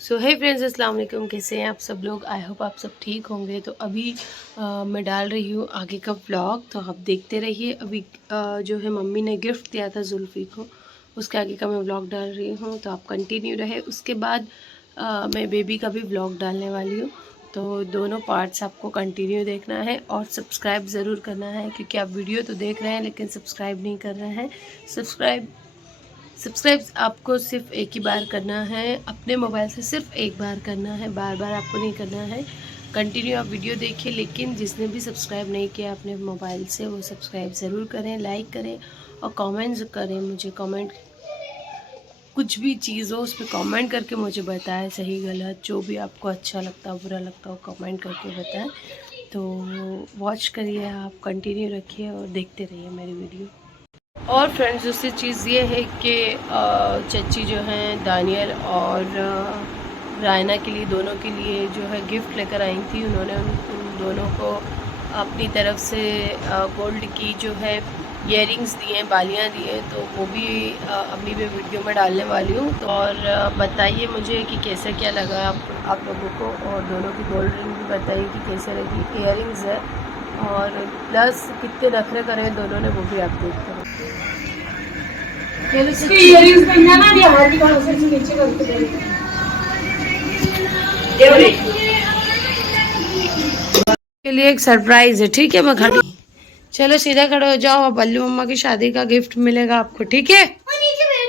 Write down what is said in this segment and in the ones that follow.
सो हे friends, अस्सलाम वालेकुम। कैसे हैं आप सब लोग? आई होप आप सब ठीक होंगे। तो अभी मैं डाल रही हूँ आगे का व्लॉग, तो आप देखते रहिए। अभी जो है मम्मी ने गिफ्ट दिया था जुल्फ़ी को, उसके आगे का मैं व्लॉग डाल रही हूँ, तो आप कंटिन्यू रहे। उसके बाद मैं बेबी का भी व्लॉग डालने वाली हूँ, तो दोनों पार्ट्स आपको कंटिन्यू देखना है और सब्सक्राइब ज़रूर करना है, क्योंकि आप वीडियो तो देख रहे हैं लेकिन सब्सक्राइब नहीं कर रहे हैं। सब्सक्राइब आपको सिर्फ एक ही बार करना है, अपने मोबाइल से सिर्फ एक बार करना है, बार बार आपको नहीं करना है। कंटिन्यू आप वीडियो देखिए, लेकिन जिसने भी सब्सक्राइब नहीं किया अपने मोबाइल से वो सब्सक्राइब ज़रूर करें, लाइक करें और कमेंट्स करें। मुझे कमेंट, कुछ भी चीज़ हो उस पर कमेंट करके मुझे बताएं, सही गलत जो भी आपको अच्छा लगता हो बुरा लगता हो कमेंट करके बताएं। तो वॉच करिए, आप कंटिन्यू रखिए और देखते रहिए मेरी वीडियो। और फ्रेंड्स, दूसरी चीज़ ये है कि चची जो हैं दानियल और रायना के लिए, दोनों के लिए जो है गिफ्ट लेकर आई थी। उन्होंने उन दोनों को अपनी तरफ से गोल्ड की जो है इयरिंग्स दिए, बालियाँ दिए, तो वो भी अभी मैं वीडियो में डालने वाली हूँ। तो और बताइए मुझे कि कैसे क्या लगा आप लोगों को, और दोनों की गोल्ड रिंग भी बताइए कि कैसे लगी। इयरिंग्स है और प्लस कितने नखरे करे दोनों ने, वो भी आप देखते हैं। के लिए एक सरप्राइज है, ठीक है? मैं खड़ी, चलो सीधा खड़े हो जाओ। अब अल्लू मम्मा की शादी का गिफ्ट मिलेगा आपको, ठीक है? वो नीचे बैठ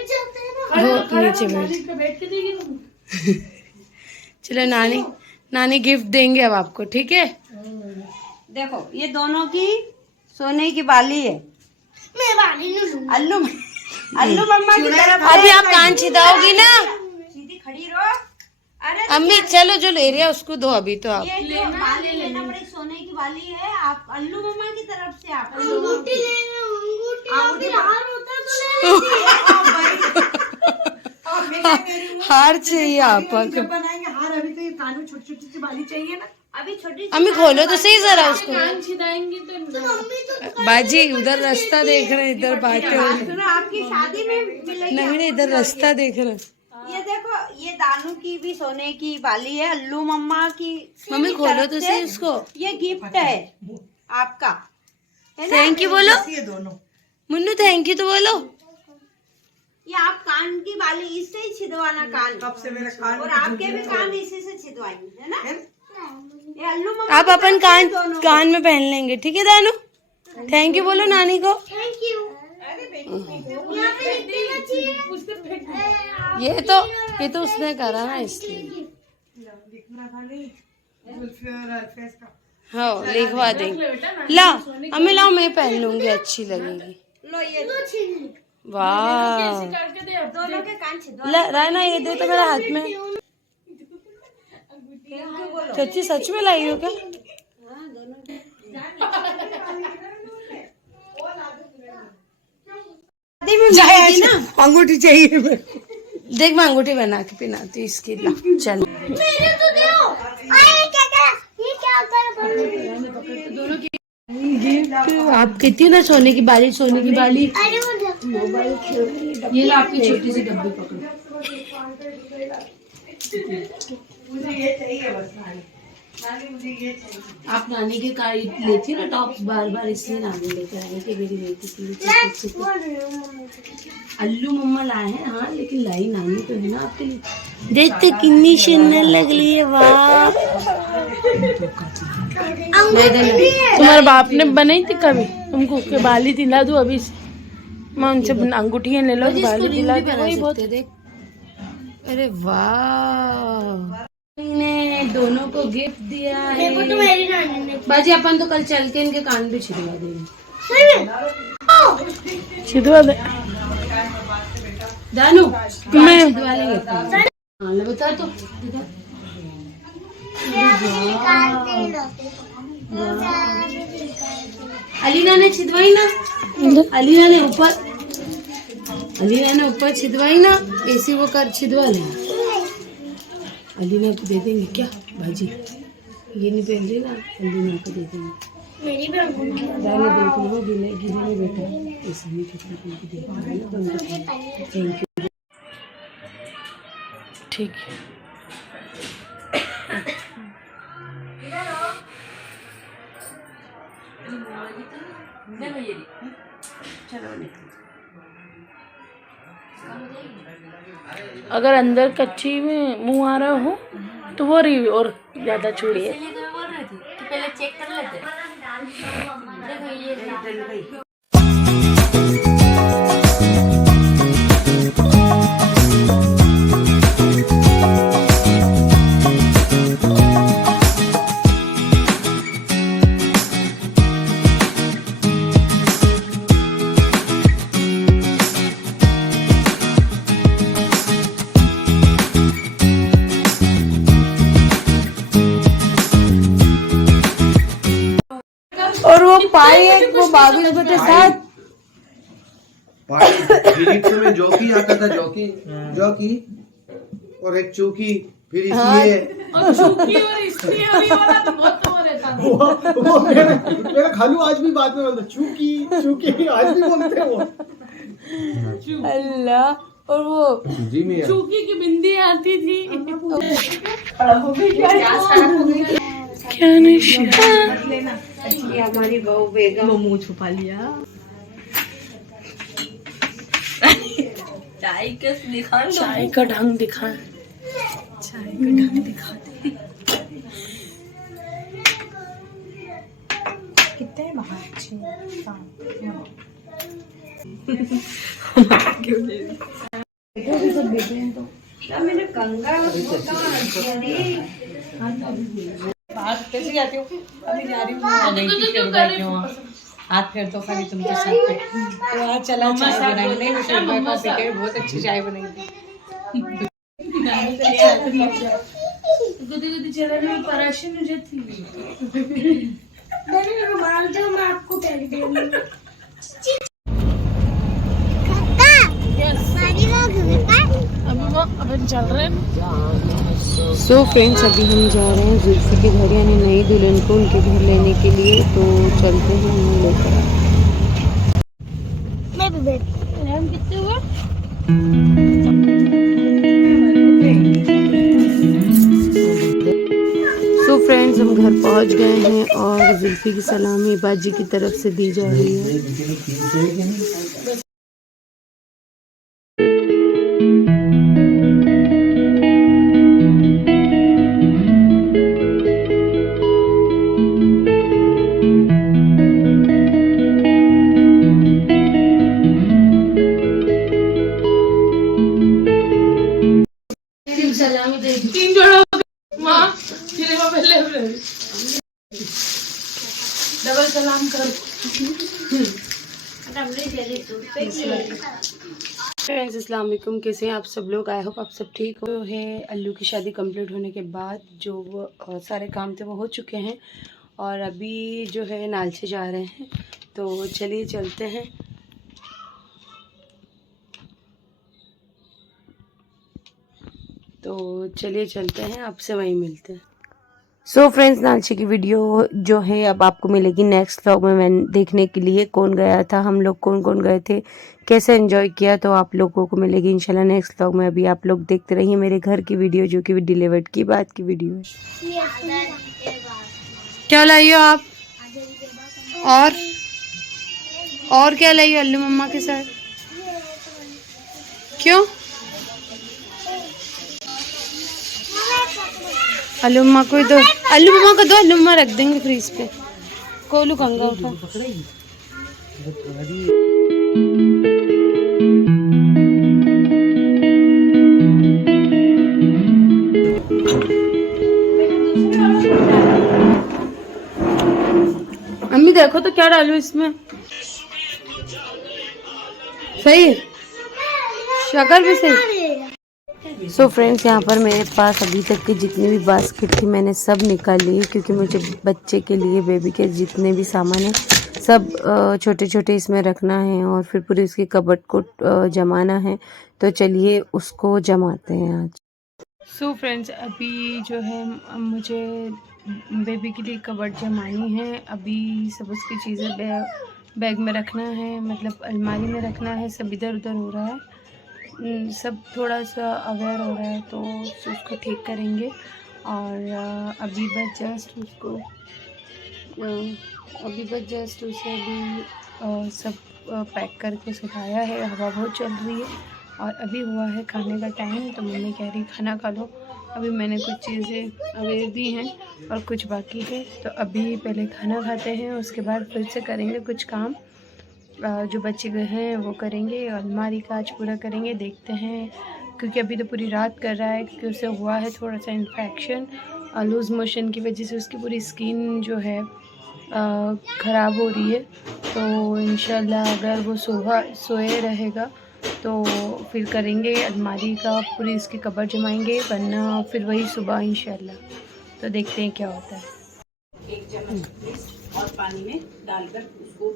चलो, नानी गिफ्ट देंगे अब आपको, ठीक है? देखो, ये दोनों की सोने की बाली है। मैं बाली अल्लू मम्मा की तरफ। अभी आप कान छिदाओगी ना, सीधी खड़ी रहो। अरे अम्मी चलो, जो ले रही है उसको दो अभी। तो आप ये जो बाली लेना पड़ेगी, सोने की बाली है। आप अल्लू मम्मा की तरफ से आप अंगूठी हार चाहिए आपको। बनाएंगे हार। अभी तो ये कान में छोटी छोटी सी बाली चाहिए ना, अभी छोटी। अम्मी खोलो तो सही जरा उसको। तो बाजी उधर रास्ता देख रहे हैं, इधर बातें हो रही। सुनो, आपकी शादी में मिलेगी। नहीं, इधर रास्ता देख रहे हैं। ये देखो, ये दानू की भी सोने की बाली है, अल्लू मम्मा की। मम्मी खोलो तो सही उसको। ये गिफ्ट है आपका, है ना? थैंक यू बोलो। ये दोनों मुन्नू थैंक यू तो बोलो। ये आप कान की बाली इससे ही छिदवाना, कान कब से मेरा कान, और आपके भी कान इसी से छिदवाएंगे, है ना? ये अल्लू मम्मा आप अपन कान में पहन लेंगे, ठीक है दानू? थैंक यू बोलो नानी को। Thank you. ये तो उसने करा ना, इसलिए। हाँ, लिखवा देंगे। ला अम्मी, लाओ, मैं पहन लूंगी, अच्छी लगेगी। लो ये वाह, दोनों के कान छिदवा। ला रायना, ये दे तो मेरे हाथ में। चाची सच में लाई हो क्या? अंगूठी चाहिए। देख, मैं अंगूठी बना के पहनाती इसकी। ला चल, मेरे तो दो। ये क्या दोनों की गिफ्ट आप कहती है ना, सोने की बाली, सोने की बाली। ये ला, आपकी छोटी सी डब्बी पकड़ो। मुझे ये चाहिए बस। मुझे ये चाहिए। आप नानी के कार लेती ना टॉप्स बार बार, इसलिए नानी लेकर आई कि मेरी बेटी के लिए। अल्लू मम्मा लाए हैं, हाँ, लेकिन लाई नानी तो है ना आपके लिए। देख तो कितनी सुंदर लग रही है। वाह, तुम्हारे बाप ने बनाई थी कभी तुमको के बाली दिला दूं? अभी मैं उनसे अंगूठियां ले लो, बाली दिला दूं। अरे वाह, ने दोनों को गिफ्ट दिया है। तो मेरी नानी ने। बाजी अपन तो कल चल के इनके कान भी छिदवा देंगे। छिदवा दे दानू, मैं छिदवा लेंगे। हाँ, ले बता तो। अलीना ने छिदवाई ना, अलीना ने ऊपर छिदवाई ना, ऐसी वो कर छिदवा ले। अलीना को दे देंगे क्या भाजी? ये नहीं पहन रही ना, अलीना को दे देंगे। मेरी भी अंगूठी दाने देख लो, गिले में बैठा ऐसे नहीं कपड़े पहन के देख। थैंक यू, ठीक है। चलो निकलो। अगर अंदर कच्ची में मुंह आ रहा हो तो वो रही और ज्यादा छुड़ी है। पहले चेक कर लेते। देखो ये और वो पाई एक वो 22/7 फिजिक्स में जॉकी आता था, जॉकी और एक चूकी, फिर इसलिए वो मेरा खालू आज भी बात में बोलता चूकी चूकी, आज भी बोलते हैं वो। अल्लाह। और वो जी में चूकी की बिंदी आती थी। क्या हमारी बहू बेगम मुंह छुपा लिया। चाय का ढंग दिखा। मैंने कंगा बात कैसे जाती हो? अभी जा रही हूँ हाथ फेर तो खाली तुमके साथ पे। तो आज चला चाय बनाने, बहुत अच्छी चाय बनाई थी। गुदी चला में पराशे मुझे थी। रुमाल दो, मैं आपको पहले दूंगी। अभी वो अपन चल रहे हैं। सो फ्रेंड्स, अभी हम जा रहे हैं जुल्फी के घर, यानी नई दुल्हन को उनके घर लेने के लिए। तो चलते हैं हम लेकर। मैं भी बैठ। हम कितने हुआ? सो फ्रेंड्स, हम घर पहुंच गए हैं और जुल्फी की सलामी बाजी की तरफ से दी जा रही है। तीन जोड़ा माँ पहले डबल सलाम कर। फ्रेंड्स, अस्सलाम वालेकुम। कैसे हैं आप सब लोग? आई होप आप सब ठीक हो। है अल्लू की शादी कंप्लीट होने के बाद जो वो सारे काम थे वो हो चुके हैं और अभी जो है नालचे जा रहे हैं। तो चलिए चलते हैं। आपसे वहीं मिलते हैं। सो फ्रेंड्स, नालचे की वीडियो जो है अब आपको मिलेगी नेक्स्ट व्लॉग में। मैं देखने के लिए कौन गया था, हम लोग कौन कौन गए थे, कैसे एंजॉय किया, तो आप लोगों को मिलेगी इंशाल्लाह नेक्स्ट व्लॉग में। अभी आप लोग देखते रहिए मेरे घर की वीडियो, जो कि डिलीवर्ड की बात की वीडियो है। क्या लाई हो आप? और क्या लाई हो अल्लू मम्मा के साथ? क्यों? अल्लू मम्मा को दो, अल्लू मम्मा को दो, अल्लू मम्मा रख देंगे फ्रीज पे। कोलू कंगा उठा। अम्मी देखो तो क्या डालूं इसमें? सही है, शक्कर भी सही। सो फ्रेंड्स, यहाँ पर मेरे पास अभी तक की जितनी भी बास्केट थी मैंने सब निकाल ली, क्योंकि मुझे बच्चे के लिए बेबी के जितने भी सामान है सब छोटे छोटे इसमें रखना है और फिर पूरी उसकी कबर्ड को जमाना है। तो चलिए उसको जमाते हैं आज। सो फ्रेंड्स, अभी जो है मुझे बेबी के लिए कबर्ड जमानी है। अभी सब उसकी चीज़ें बैग में रखना है, मतलब अलमारी में रखना है। सब इधर उधर हो रहा है, सब थोड़ा सा अवेयर हो रहा है, तो उसको ठीक करेंगे। और अभी बस जस्ट उसको अभी बस जस्ट उसे अभी सब पैक करके सुखाया है। हवा बहुत चल रही है और अभी हुआ है खाने का टाइम, तो मम्मी कह रही खाना खा लो। अभी मैंने कुछ चीज़ें अवेयर दी हैं और कुछ बाकी है, तो अभी पहले खाना खाते हैं, उसके बाद फिर से करेंगे कुछ काम जो बच्चे गए हैं वो करेंगे। अलमारी का आज पूरा करेंगे, देखते हैं, क्योंकि अभी तो पूरी रात कर रहा है, क्योंकि उसे हुआ है थोड़ा सा इन्फेक्शन लूज़ मोशन की वजह से। उसकी पूरी स्किन जो है ख़राब हो रही है। तो इंशाल्लाह अगर वो सोए रहेगा तो फिर करेंगे अलमारी का, पूरी इसकी कवर जमाएंगे, वरना फिर वही सुबह इंशाल्लाह। तो देखते हैं क्या होता है। 1 चम्मच और पानी में डालकर उसको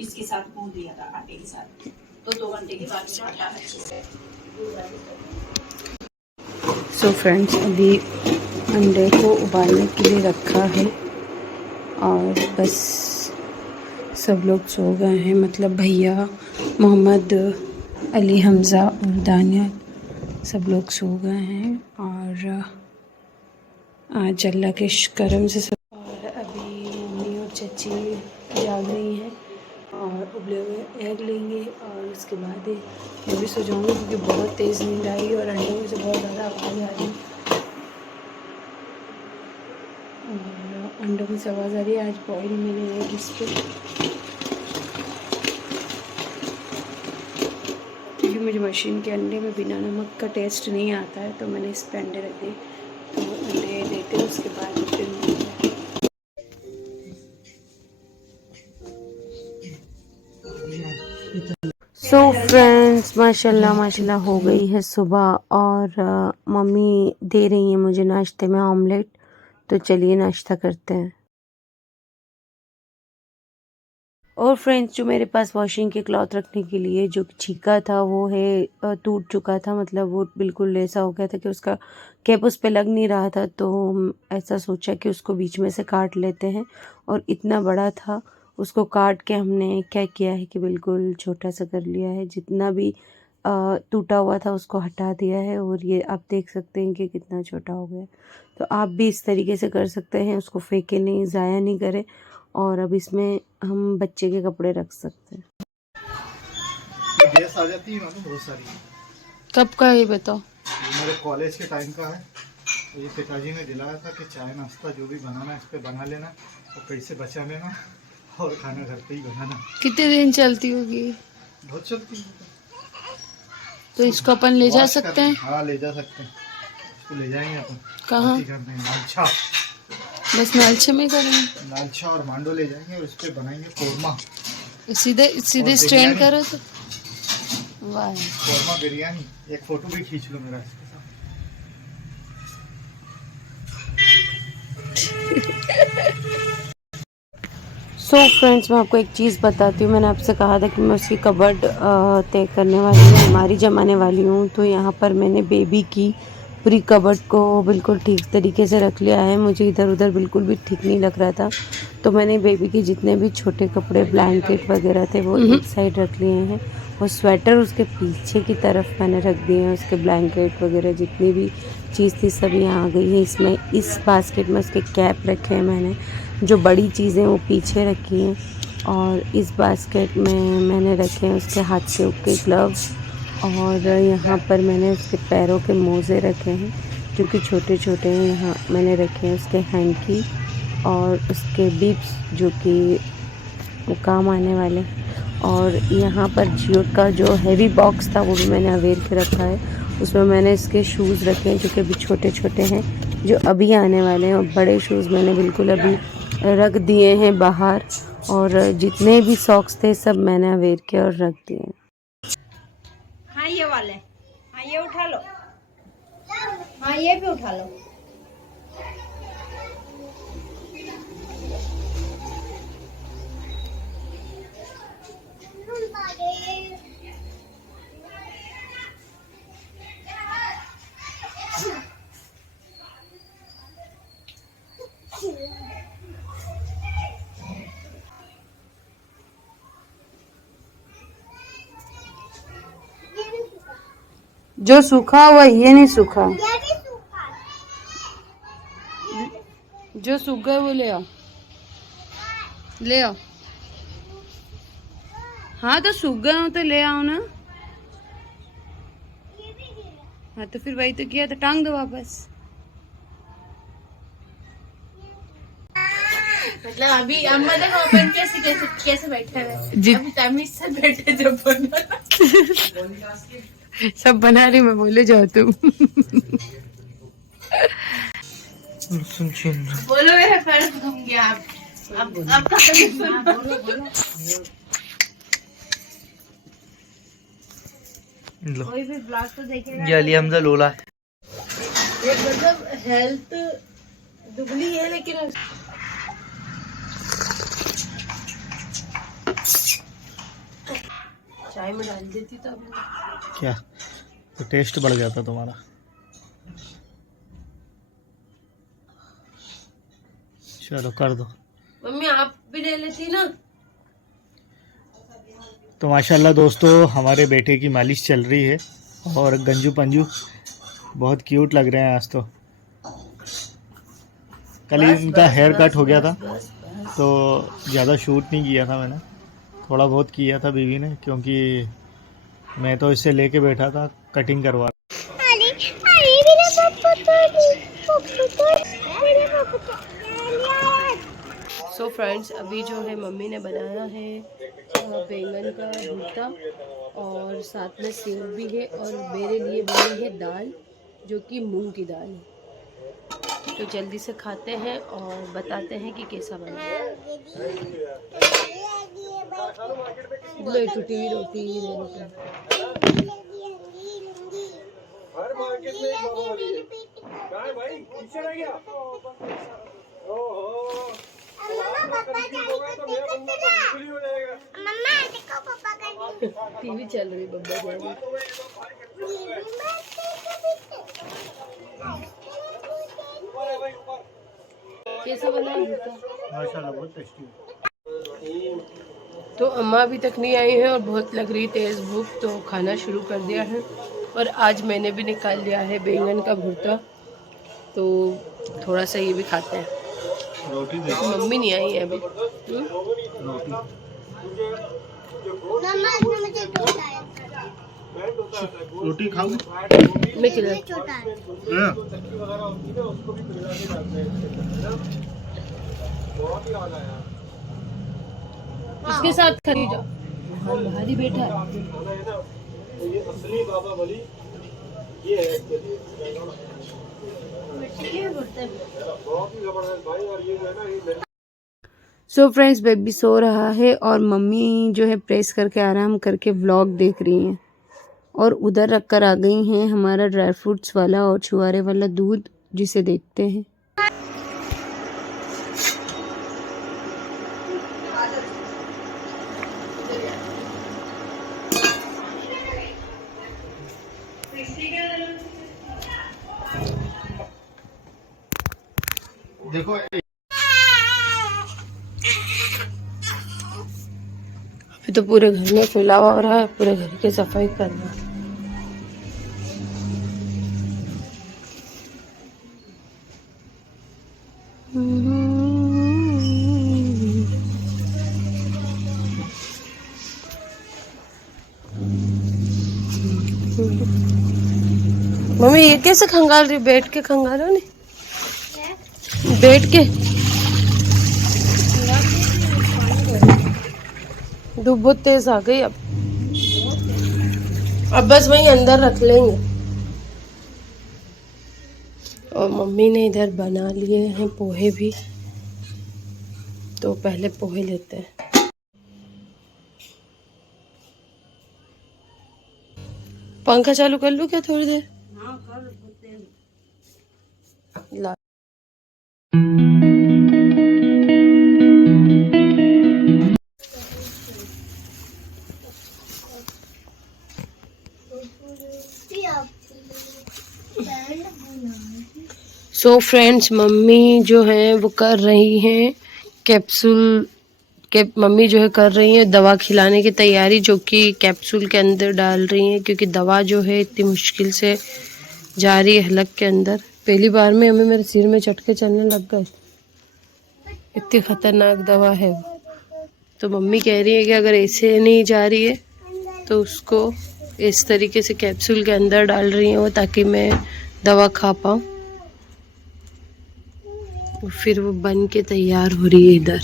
इसके साथ गूंद दिया था आटे के साथ। तो 2 घंटे के बाद आटा अच्छे से। सो फ्रेंड्स, अभी अंडे को उबालने के लिए रखा है और बस सब लोग सो गए हैं, मतलब भैया, मोहम्मद, अली, हमज़ा और दानिया सब लोग सो गए हैं। और आज अल्लाह के करम से सब। और अभी मम्मी और चाची जाग रही हैं और उबले हुए एग लेंगे और उसके बाद मैं भी सो जाऊँगी, क्योंकि बहुत तेज़ नींद आई और अंडों में से बहुत ज़्यादा आवाज़ आ रही है। और अंडों में से आवाज़ आ रही है। आज बॉयल मैंने एग इस पर, क्योंकि मुझे मशीन के अंडे में बिना नमक का टेस्ट नहीं आता है, तो मैंने इस पर अंडे रख दिए। तो अंडे देते हैं, उसके बाद फिर सो फ्रेंड्स, माशाल्लाह माशाल्लाह हो गई है सुबह और मम्मी दे रही हैं मुझे नाश्ते में ऑमलेट। तो चलिए नाश्ता करते हैं। और फ्रेंड्स, जो मेरे पास वॉशिंग के क्लॉथ रखने के लिए जो छीका था वो है टूट चुका था, मतलब वो बिल्कुल ऐसा हो गया था कि उसका कैप उस पे लग नहीं रहा था। तो ऐसा सोचा कि उसको बीच में से काट लेते हैं, और इतना बड़ा था, उसको काट के हमने क्या किया है कि बिल्कुल छोटा सा कर लिया है। जितना भी टूटा हुआ था उसको हटा दिया है, और ये आप देख सकते हैं कि कितना छोटा हो गया। तो आप भी इस तरीके से कर सकते हैं, उसको फेंके नहीं, ज़ाया नहीं करें। और अब इसमें हम बच्चे के कपड़े रख सकते हैं। गैस आ जाती है ना तो बहुत सारी। कब का है ये बताओ? मेरे कॉलेज के टाइम का है। ये पिताजी ने दिलाया था कि चाय नाश्ता जो भी बनाना है इस पे बना लेना और पैसे बचा लेना और खाना घर पे ही बनाना। कितने दिन चलती होगी? बहुत चलती है। तो इसको अपन ले जा सकते हैं? हाँ, ले जा सकते हैं। इसको ले जाएंगे अपन। कहाँ? नालछा। बस नालछे में करेंगे? नालछा और मांडो ले जाएंगे और इस पे बनाएंगे कोरमा। सीधे स्ट्रेन करो तो वाह, कोरमा बिरयानी। एक फोटो भी खींच लो मेरा इसके साथ। सो फ्रेंड्स, मैं आपको एक चीज़ बताती हूँ। मैंने आपसे कहा था कि मैं उसकी कबर्ड तय करने वाली हूँ, अलमारी जमाने वाली हूँ। तो यहाँ पर मैंने बेबी की पूरी कबर्ड को बिल्कुल ठीक तरीके से रख लिया है। मुझे इधर उधर बिल्कुल भी ठीक नहीं लग रहा था, तो मैंने बेबी के जितने भी छोटे कपड़े, ब्लैंकेट वगैरह थे वो एक साइड रख लिए हैं, और स्वेटर उसके पीछे की तरफ मैंने रख दिए हैं। उसके ब्लैंकेट वगैरह जितनी भी चीज़ थी सब यहाँ आ गई है। इसमें इस बास्केट में उसके कैप रखे हैं मैंने, जो बड़ी चीज़ें वो पीछे रखी हैं, और इस बास्केट में मैंने रखे हैं उसके हाथ के ग्लव्स, और यहाँ पर मैंने उसके पैरों के मोज़े रखे हैं जो कि छोटे छोटे हैं। यहाँ मैंने रखे हैं उसके हैंकी और उसके बीप्स जो कि वो काम आने वाले। और यहाँ पर जियो का जो हैवी बॉक्स था वो भी मैंने अवेयर के रखा है, उसमें मैंने इसके शूज़ रखे हैं जो कि अभी छोटे छोटे हैं, जो अभी आने वाले हैं। और बड़े शूज़ मैंने बिल्कुल अभी रख दिए हैं बाहर, और जितने भी सॉक्स थे सब मैंने अवेयर के और रख दिए। हाँ ये वाले, हाँ ये उठा लो, हाँ ये भी उठा लो। जो सूखा हुआ ये नहीं सूखा, जो सूख गए वो ले आओ। ले आओ। हाँ तो सूख गए हो तो ले आओ ना। हाँ तो फिर वही तो किया, तो टांग दो वापस। मतलब अभी अम्मा देखो ओपन कैसे कैसे कैसे बैठे हुए, अभी तमीज से बैठे जब बना सब बना रही, मैं बोले जाओ तुम। बोलो मेरा फर्ज दूंगी आप। अब कोई भी ब्लॉग तो देखेगा। ये अली हमजा लोला है। ये मतलब हेल्थ दुबली है लेकिन चाय में डाल देती तो अभी। क्या तो टेस्ट बढ़ जाता तुम्हारा। चलो कर दो। मम्मी आप भी ले लेती ना। तो माशाल्लाह दोस्तों हमारे बेटे की मालिश चल रही है और गंजू पंजू बहुत क्यूट लग रहे हैं आज। तो कल ही इनका हेयर कट हो गया था तो ज़्यादा शूट नहीं किया था मैंने, थोड़ा बहुत किया था बीवी ने, क्योंकि मैं तो इससे लेके बैठा था कटिंग करवा। सो फ्रेंड्स अभी जो है मम्मी ने बनाया है बैंगन का भुर्ता और साथ में सेव भी है, और मेरे लिए बनी है दाल जो कि मूंग की दाल है। तो जल्दी से खाते हैं और बताते हैं कि कैसा बना है। ले टूटी हुई रोटी ले रोटी। टीवी चल रही बब्बा जानी। कैसा बना भुर्ता? माशाल्लाह बहुत टेस्टी। तो अम्मा अभी तक नहीं आई है और बहुत लग रही तेज़ भूख, तो खाना शुरू कर दिया है। और आज मैंने भी निकाल लिया है बैंगन का भुर्ता, तो थोड़ा सा ये भी खाते हैं। रोटी मम्मी नहीं आई है अभी। रोटी खाओ। मैं खिला इसके साथ खरीदा भारी बैठा है। सो फ्रेंड्स बेबी सो रहा है और मम्मी जो है प्रेस करके आराम करके व्लॉग देख रही हैं, और उधर रख कर आ गई हैं हमारा ड्राई फ्रूट्स वाला और छुआरे वाला दूध, जिसे देखते हैं। देखो अभी तो पूरे घर में फैलावा हो रहा है, पूरे घर की सफाई करना। मम्मी ये कैसे खंगाल रही? बैठ के खंगालो नहीं, बैठ के। धूप बहुत तेज आ गई अब बस वहीं अंदर रख लेंगे। और मम्मी ने इधर बना लिए हैं पोहे भी, तो पहले पोहे लेते हैं। पंखा चालू कर लूं क्या थोड़ी देर? हाँ कर ला सो फ्रेंड्स मम्मी जो है वो कर रही हैं कैप्सूल मम्मी जो है कर रही हैं दवा खिलाने की तैयारी, जो कि कैप्सूल के अंदर डाल रही हैं, क्योंकि दवा जो है इतनी मुश्किल से जा रही है हलक के अंदर। पहली बार में हमें मेरे सिर में चटके चलने लग गए, इतनी खतरनाक दवा है। तो मम्मी कह रही है कि अगर ऐसे नहीं जा रही है तो उसको इस तरीके से कैप्सूल के अंदर डाल रही है वो, ताकि मैं दवा खा पाऊँ। फिर वो बन के तैयार हो रही है इधर।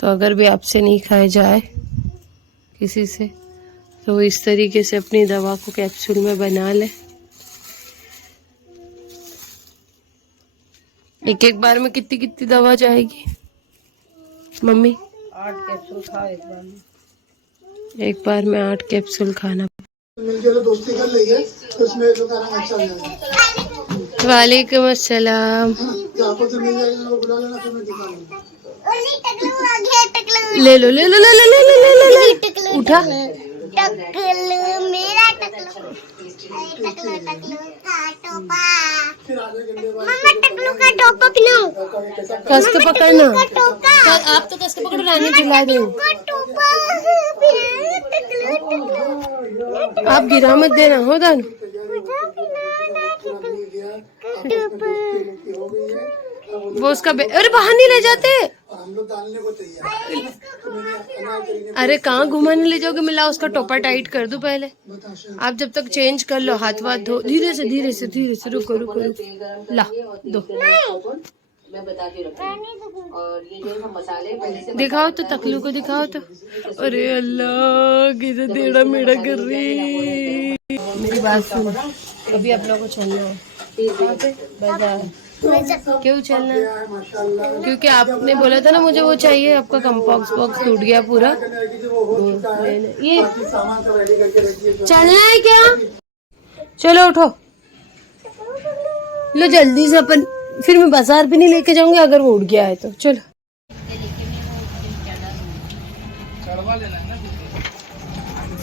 तो अगर भी आपसे नहीं खाए जाए किसी से, तो वो इस तरीके से अपनी दवा को कैप्सूल में बना ले। एक एक बार में कितनी कितनी दवा जाएगी मम्मी? 8 कैप्सूल खाओ एक बार में। एक बार में 8 कैप्सूल खाना। मिलकर दोस्ती कर लेंगे तो उसमें लोग आराम अच्छा हो जाएगा। वालेकुम अस्सलाम। आपको तो मिल जाएगा, बुला लेना फिर मैं दिखा दूंगा। ले लो ले लो ले लो ले लो ले लो ले लो। उठा। कस के पकड़ना। आप तो कस के पकड़ो, रानी खिला दो। आप गिरा मत देना हो दान। वो उसका अरे बाहर नहीं ले जाते। अरे कहाँ घुमाने ले जाओगे? मिला उसका टोपा टाइट कर दो पहले। आप जब तक चेंज कर लो, हाथ वाथ धो, धीरे से धीरे से धीरे से। रुको रुको रुको, ला दो। मैं बता के रखूंगी। और ये जो हम मसाले पहले से दिखाओ तो, तकलू को दिखाओ तो। अरे अल्लाह, किसे टेढ़ा मेढ़ा कर रही। मेरी बात सुनो, अभी आप लोगों को चलना है बाजार। क्यों चलना है? क्योंकि आपने बोला था ना मुझे वो चाहिए, आपका कंपॉक्स बॉक्स टूट गया पूरा। ये चलना है क्या? चलो उठो, लो जल्दी से। अपन फिर मैं बाजार भी नहीं लेके जाऊंगी अगर वो उठ गया है तो। चलो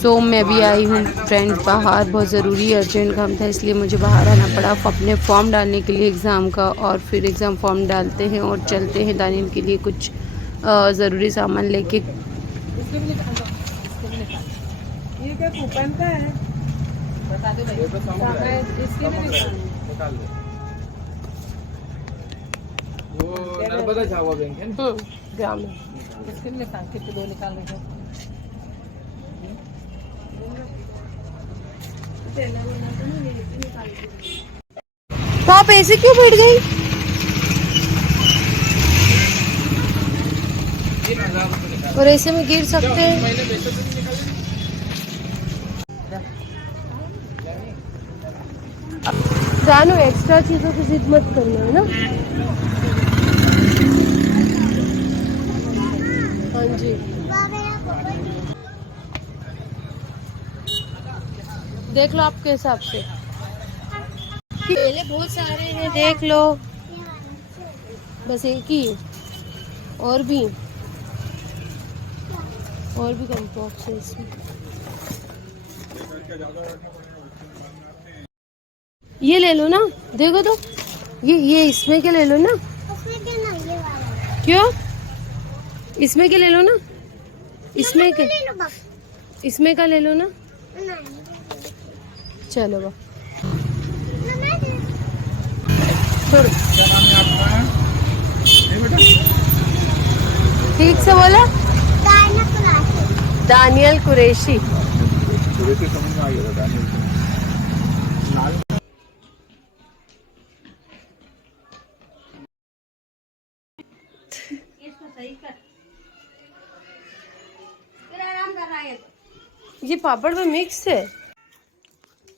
तो मैं भी आई हूँ फ्रेंड बाहर, बहुत ज़रूरी अर्जेंट काम था इसलिए मुझे बाहर आना पड़ा अपने फॉर्म डालने के लिए एग्ज़ाम का। और फिर एग्ज़ाम फॉर्म डालते हैं और चलते हैं दानियल के लिए कुछ ज़रूरी सामान लेके। ये क्या कूपन का है? बता दो भाई। इसके भी निकाल दो। वो नर्मदा झावा बैंक है ना, ग्राम में। इसके भी निकाल के 2 निकाल लो। तो आप ऐसे क्यों बैठ गई? और ऐसे में गिर सकते हैं। जानू, एक्स्ट्रा चीजों की जिद मत करना है ना। हाँ जी, देख लो आपके हिसाब से। केले बहुत सारे हैं, देख लो। बस एक ही है, और भी कंपॉक्स है इसमें। ये ले लो ना, देखो तो। ये इसमें के ले लो ना। क्यों? इसमें के ले लो ना। इसमें का ले लो ना। चलो बा, ठीक से बोला। दानियल कुरैशी। समझ में आ गया था दानियल। ये पापड़ में मिक्स है।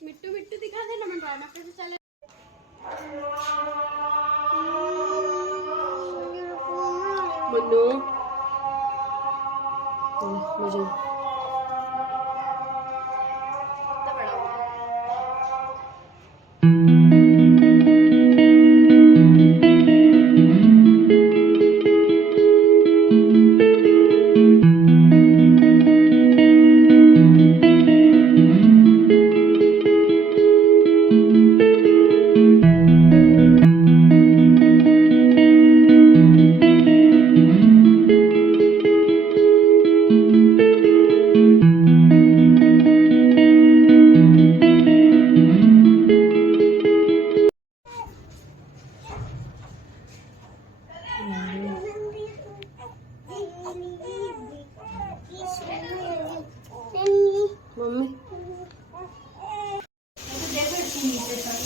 मिट्टू मिट्टू दिखा देना, मैं ड्रामा कैसे चले। मन्नू, मुझे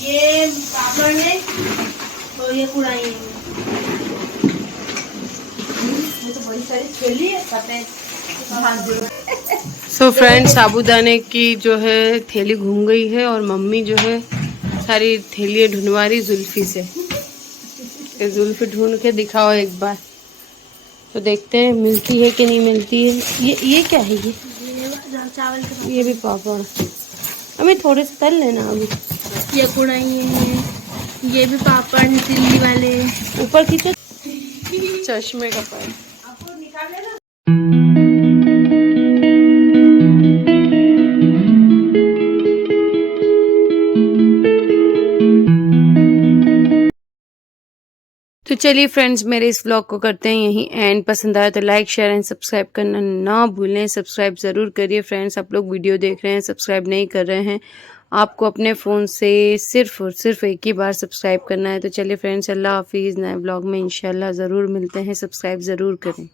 ये पापड़ है और ये कुड़ाई है। ये तो बड़ी सारी थैली है, पता है। सो फ्रेंड्स, साबूदाने की जो है थैली घूम गई है और मम्मी जो है सारी थैलियाँ ढूंढवा रही जुल्फी से। तो जुल्फी ढूंढ के दिखाओ एक बार, तो देखते हैं मिलती है कि नहीं मिलती है। ये क्या है? चावल का ये भी पापड़। अभी थोड़े से तल लेना अभी। ये कुड़ाई है, ये भी पापड़ दिल्ली वाले। ऊपर खींचो। चश्मे का पैर। तो चलिए फ्रेंड्स, मेरे इस व्लॉग को करते हैं यहीं एंड। पसंद आया तो लाइक शेयर एंड सब्सक्राइब करना ना भूलें। सब्सक्राइब ज़रूर करिए फ्रेंड्स। आप लोग वीडियो देख रहे हैं, सब्सक्राइब नहीं कर रहे हैं, आपको अपने फ़ोन से सिर्फ और सिर्फ एक ही बार सब्सक्राइब करना है। तो चलिए फ्रेंड्स, अल्लाह हाफिज़। नए व्लॉग में इंशाल्लाह ज़रूर मिलते हैं। सब्सक्राइब ज़रूर करें।